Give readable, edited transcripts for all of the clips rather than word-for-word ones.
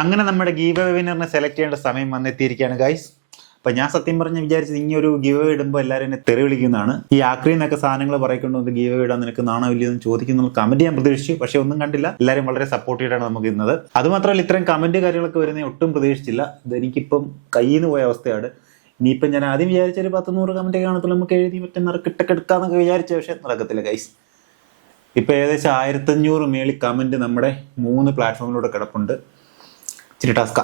അങ്ങനെ നമ്മുടെ give away വിന്നറിനെ select ചെയ്യേണ്ട സമയം വന്നെത്തിയിരിക്കുകയാണ് ഗൈസ്. അപ്പൊ ഞാൻ സത്യം പറഞ്ഞ് വിചാരിച്ചത് ഇനി ഒരു ഗീവ് അവേ ഇടുമ്പോൾ എല്ലാവരും എന്നെ തെറി വിളിക്കുന്നതാണ്. ഈ ആക്രിന്നൊക്കെ സാധനങ്ങൾ പറയിക്കൊണ്ട് ഗീവ് അവേ ഇടാൻ നിനക്ക് നാണോ ഇല്ലയോ എന്ന് ചോദിക്കുന്ന കമന്റ് ഞാൻ പ്രതീക്ഷിച്ചു. പക്ഷെ ഒന്നും കണ്ടില്ല. എല്ലാവരും വളരെ സപ്പോർട്ടീവാണ് നമുക്ക് ഇന്നത്. അതുമാത്രമല്ല ഇത്രയും കമന്റ് കാര്യങ്ങളൊക്കെ വരുന്നത് ഒട്ടും പ്രതീക്ഷിച്ചില്ല. ഇതെനിക്കിപ്പം കയ്യിൽ നിന്ന് പോയ അവസ്ഥയാണ്. ഇനിയിപ്പം ഞാൻ ആദ്യം വിചാരിച്ച ഒരു 100 കമന്റ് കാണത്തുള്ളൂ, നമുക്ക് എഴുതി മറ്റേ നറുക്കിട്ടൊക്കെ എടുക്കാന്നൊക്കെ വിചാരിച്ച, പക്ഷെ നടക്കത്തില്ല ഗൈസ്. ഇപ്പൊ ഏകദേശം 1500 മേളിൽ കമന്റ് നമ്മുടെ 3 പ്ലാറ്റ്ഫോമിലൂടെ കിടപ്പുണ്ട്. ഇച്ചിരി ടാസ്കാ.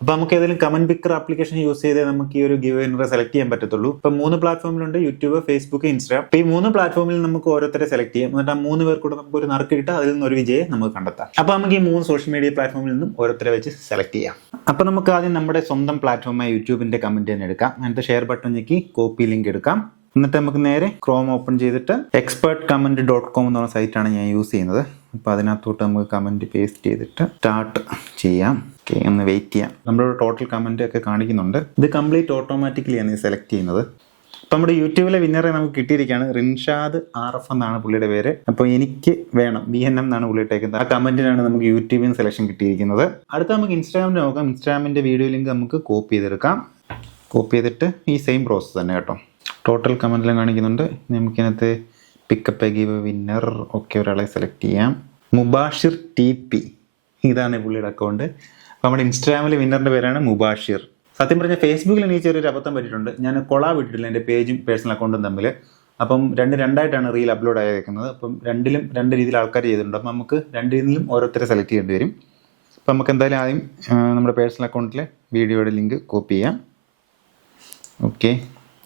അപ്പൊ നമുക്ക് ഏതെങ്കിലും കമന്റ് പിക്കർ ആപ്ലിക്കേഷൻ യൂസ് ചെയ്തേ നമുക്ക് ഈ ഒരു ഗിവ് വിന്നറെ സെലക്ട് ചെയ്യാൻ പറ്റത്തുള്ളൂ. ഇപ്പൊ 3 പ്ലാറ്റ്ഫോമിലുണ്ട്, യൂട്യൂബ്, ഫേസ്ബുക്ക്, ഇൻസ്റ്റാഗ്രാം. അപ്പൊ ഈ 3 പ്ലാറ്റ്ഫോമിൽ നമുക്ക് ഓരോരുത്തരെ സെലക്ട് ചെയ്യാം. എന്നിട്ട് ആ 3 പേർ കൂടെ നമുക്ക് ഒരു നറുക്കിട്ട് അതിൽ നിന്ന് ഒരു വിജയെ നമുക്ക് കണ്ടെത്താം. അപ്പൊ നമുക്ക് ഈ 3 സോഷ്യൽ മീഡിയ പ്ലാറ്റ്ഫോമിൽ നിന്നും ഓരോരുത്തരെ വെച്ച് സെലക്ട് ചെയ്യാം. അപ്പൊ നമുക്ക് ആദ്യം നമ്മുടെ സ്വന്തം പ്ലാറ്റ്ഫോമായ യൂട്യൂബിന്റെ കമന്റ് തന്നെ എടുക്കാം. എന്നിട്ട് ഷെയർ ബട്ടൺ ഞെക്കി കോപ്പി ലിങ്ക് എടുക്കാം. എന്നിട്ട് നമുക്ക് നേരെ ക്രോം ഓപ്പൺ ചെയ്തിട്ട് expertcomment.com എന്നുള്ള സൈറ്റാണ് ഞാൻ യൂസ് ചെയ്യുന്നത്. അപ്പോൾ അതിനകത്തോട്ട് നമുക്ക് കമൻറ്റ് പേസ്റ്റ് ചെയ്തിട്ട് സ്റ്റാർട്ട് ചെയ്യാം. ഓക്കെ, ഒന്ന് വെയിറ്റ് ചെയ്യാം. നമ്മളൊരു ടോട്ടൽ കമൻറ്റ് ഒക്കെ കാണിക്കുന്നുണ്ട്. ഇത് കംപ്ലീറ്റ് ഓട്ടോമാറ്റിക്കലിയാണ് ഇത് സെലക്ട് ചെയ്യുന്നത്. അപ്പോൾ നമ്മുടെ യൂട്യൂബിലെ വിന്നറെ നമുക്ക് കിട്ടിയിരിക്കുകയാണ്. റിൻഷാദ് RF എന്നാണ് പുള്ളിയുടെ പേര്. അപ്പോൾ എനിക്ക് വേണം BNM എന്നാണ് പുള്ളി ഇട്ടേക്കുന്നത്. ആ കമൻറ്റിനാണ് നമുക്ക് യൂട്യൂബിൽ നിന്ന് സെലക്ഷൻ കിട്ടിയിരിക്കുന്നത്. അടുത്ത നമുക്ക് ഇൻസ്റ്റാഗ്രാമിൽ നോക്കാം. ഇൻസ്റ്റാഗ്രാമിൻ്റെ വീഡിയോ ലിങ്ക് നമുക്ക് കോപ്പി ചെയ്തെടുക്കാം. കോപ്പി ചെയ്തിട്ട് ഈ സെയിം പ്രോസസ്സ് തന്നെ കേട്ടോ. ടോട്ടൽ കമൻറ്റിലും കാണിക്കുന്നുണ്ട്. നമുക്കിനകത്ത് പിക്കപ്പ് എ ഗീവ് വിന്നർ ഒക്കെ ഒരാളെ സെലക്ട് ചെയ്യാം. മുബാഷിർ TP ഇതാണ് പുള്ളിയുടെ അക്കൗണ്ട്. അപ്പോൾ നമ്മുടെ ഇൻസ്റ്റാഗ്രാമിലെ വിന്നറിൻ്റെ പേരാണ് മുബാഷിർ. സത്യം പറഞ്ഞാൽ ഫേസ്ബുക്കിൽ എനിക്ക് ചെറിയൊരു അബദ്ധം പറ്റിയിട്ടുണ്ട്. ഞാൻ കൊളാബ് ഇട്ടിട്ടില്ല എൻ്റെ പേജും പേഴ്സണൽ അക്കൗണ്ടും തമ്മിൽ. അപ്പം രണ്ടായിട്ടാണ് റീൽ അപ്ലോഡ് ആയിരിക്കുന്നത്. അപ്പം രണ്ടിലും 2 രീതിയിൽ ആൾക്കാർ ചെയ്തിട്ടുണ്ട്. അപ്പം നമുക്ക് 2 രീതിയിലും ഓരോരുത്തരെ സെലക്ട് ചെയ്യേണ്ടി വരും. അപ്പം നമുക്ക് എന്തായാലും ആദ്യം നമ്മുടെ പേഴ്സണൽ അക്കൗണ്ടിലെ വീഡിയോയുടെ ലിങ്ക് കോപ്പി ചെയ്യാം. Okay,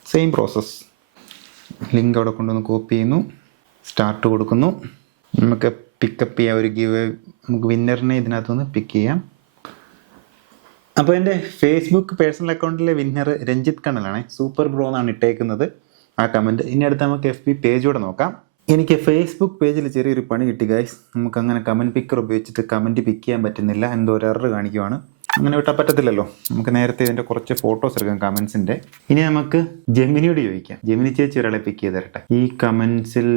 same process. ലിങ്ക് അവിടെ കൊണ്ടുവന്ന് കോപ്പി ചെയ്യുന്നു, സ്റ്റാർട്ട് കൊടുക്കുന്നു. നമുക്ക് പിക്കപ്പ് ചെയ്യാം ഒരു ഗിവ്. നമുക്ക് വിന്നറിനെ ഇതിനകത്തുനിന്ന് പിക്ക് ചെയ്യാം. അപ്പോൾ എൻ്റെ ഫേസ്ബുക്ക് പേഴ്സണൽ അക്കൗണ്ടിലെ വിന്നർ രഞ്ജിത്ത് കണ്ണലാണ്. സൂപ്പർ ബ്രോ എന്നാണ് ഇട്ടേക്കുന്നത് ആ കമൻറ്റ്. ഇനി അടുത്ത് നമുക്ക് FB പേജൂടെ നോക്കാം. എനിക്ക് ഫേസ്ബുക്ക് പേജിൽ ചെറിയൊരു പണി കിട്ടി ഗൈസ്. നമുക്ക് അങ്ങനെ കമൻറ്റ് പിക്കർ ഉപയോഗിച്ചിട്ട് കമൻറ്റ് പിക്ക് ചെയ്യാൻ പറ്റുന്നില്ല. എന്തോ ഒരു എറർ കാണിക്കുവാണ്. അങ്ങനെ വിട്ടാൽ പറ്റത്തില്ലല്ലോ. നമുക്ക് നേരത്തെ ഇതിൻ്റെ കുറച്ച് ഫോട്ടോസ് എടുക്കാം കമൻസിൻ്റെ. ഇനി നമുക്ക് ജെമിനിയോട് ചോദിക്കാം. ജെമിനി ചേച്ചി ഒരാളെ പിക്ക് ചെയ്ത് തരട്ടെ. ഈ കമൻസിൽ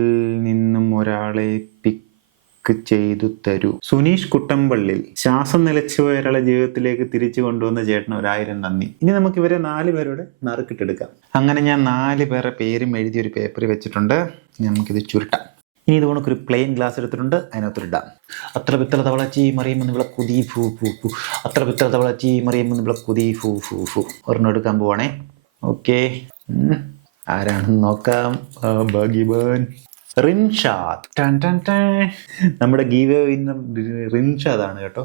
നിന്നും ഒരാളെ പിക്ക് ചെയ്തു തരൂ. സുനീഷ് കുട്ടമ്പള്ളിൽ. ശ്വാസം നിലച്ചുപോയ ഒരാളെ ജീവിതത്തിലേക്ക് തിരിച്ചു കൊണ്ടുവന്ന ചേട്ടന് 1000 നന്ദി. ഇനി നമുക്ക് ഇവരെ 4 പേരോട് നറുക്കിട്ടെടുക്കാം. അങ്ങനെ ഞാൻ 4 പേരുടെ പേരും എഴുതി ഒരു പേപ്പറിൽ വെച്ചിട്ടുണ്ട്. നമുക്കിത് ചുരുട്ടാം. ഇനി ഇത് കണക്കൊരു പ്ലെയിൻ ഗ്ലാസ് എടുത്തിട്ടുണ്ട്, അതിനകത്തൊരിടാം. അത്ര പിത്തള തവളച്ചി മറിയുമെന്ന് ഇവിടെ കുതി ഫൂ ഫൂ ഫൂ. അത്ര പിത്തള തവളച്ചി മറിയുമെന്ന് ഇവിടെ കുതി ഫൂ ഫൂ ഫൂ. ഒരെണ്ണം എടുക്കാൻ പോവാണേ. ഓക്കെ, ആരാണെന്ന് നോക്കാം. ഭാഗ്യവാൻ റിൻഷാദ്. നമ്മുടെ ഗീവ് വിന്നർ റിൻഷാദാണ് കേട്ടോ.